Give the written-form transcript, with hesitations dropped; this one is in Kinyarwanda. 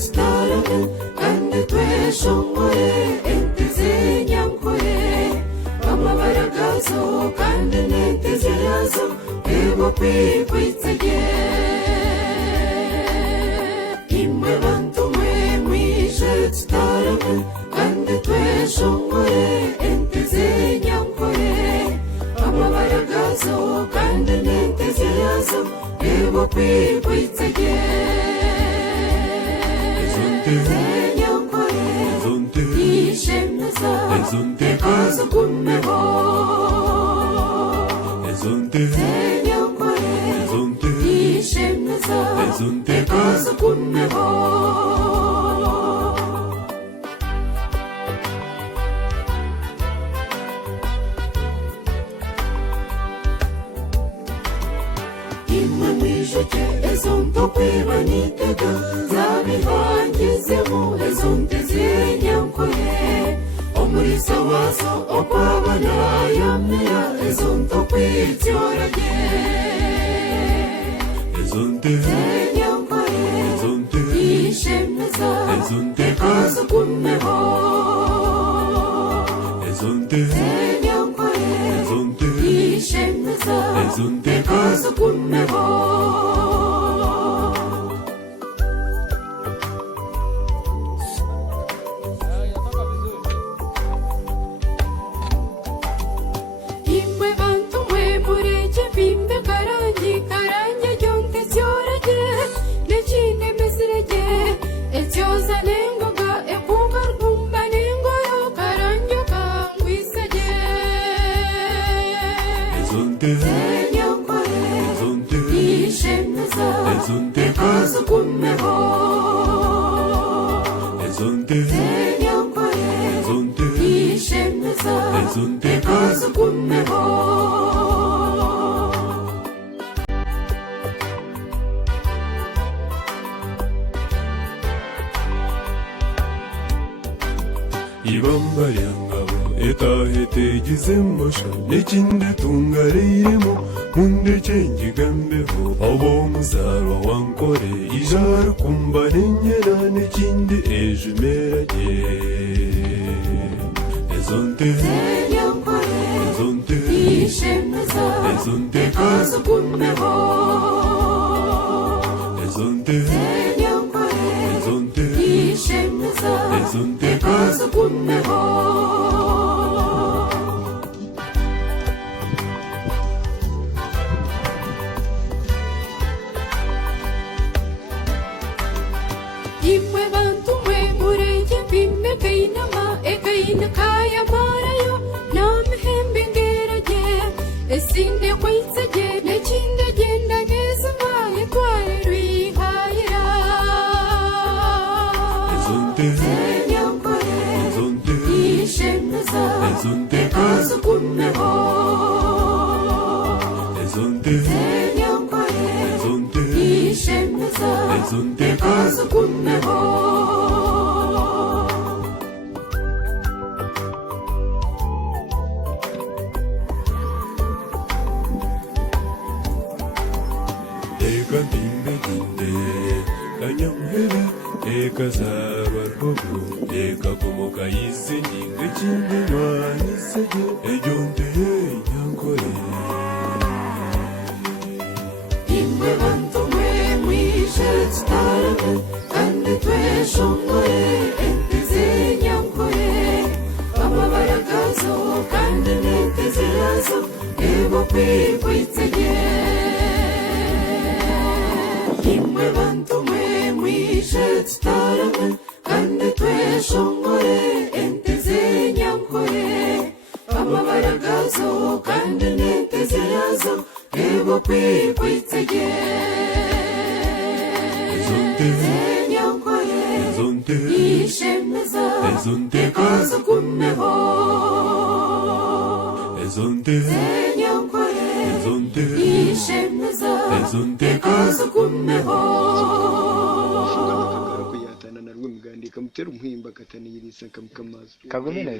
tutarame kandi tweshongore enteze nyankore amabaragazo kandi neteze yazo ebo kwikwitsege imwe bantu mwe mwishe tutarame kandi tweshongore enteze nyankore amabaragazo kandi neteze yazo ebo kwikwitsege nyankore ishemeza tekazo kumeho nyankore ishemeza tekazo kumeho imwe mwishoke ezonto kwibanitega zabihangizemo ezonteze nyankore omulisa wazo okwabana yamera ezonto kwityorage nyankore ishemeza tekazo kumeho nyankore ishemeza tekazo kumeho imwe bantu mwe mureke bimbe karangi jonte syorage nekinde mesirege etyoza nengoga ekuga rgumba nengoro karangi kangwisage nyankore ishemeza tekazo kumeho nyankore ishemeza tekazo kumeho ibamba ryangabo etahetegizemosha nekinde tungareiremo mundeke ngigambeho abo muzarwa wankore ijara kumba nenyera nekinde ejumerage nyankore ishemeza tekazo kumeho nyankore ishemeza tekazo kumeho imwe bantu mwe mureke bimbe kainama ekaina kaya marayo namhembe ngerage esinde kwaitsage nekinde genda nezima etware rwihayira nyankore ishemeza tekazo kumeho nyankore ishemeza tekazo kumeho eka ndinde kanyamhera eka zarwa rwogo eka komoka yisenyi ngekinde mwanisege ejonteye nyankore imwe bantu mwe mwishe tutarame kandi tweshongore enteze nyankore amabaragazo kandi neteze yazo ebo kwikwitsege imwe bantu mwe mwishe tutarame kandi tweshongore enteze nyankore amabaragazo kandi neteze yazo ebo kwikwitsege nyankore ishemeza tekazo kumeho nyankore ishemeza tekazo kumeho kuyatana na rwo mugandika mutera umuhimba kataniyirisa kamukamazo kagumina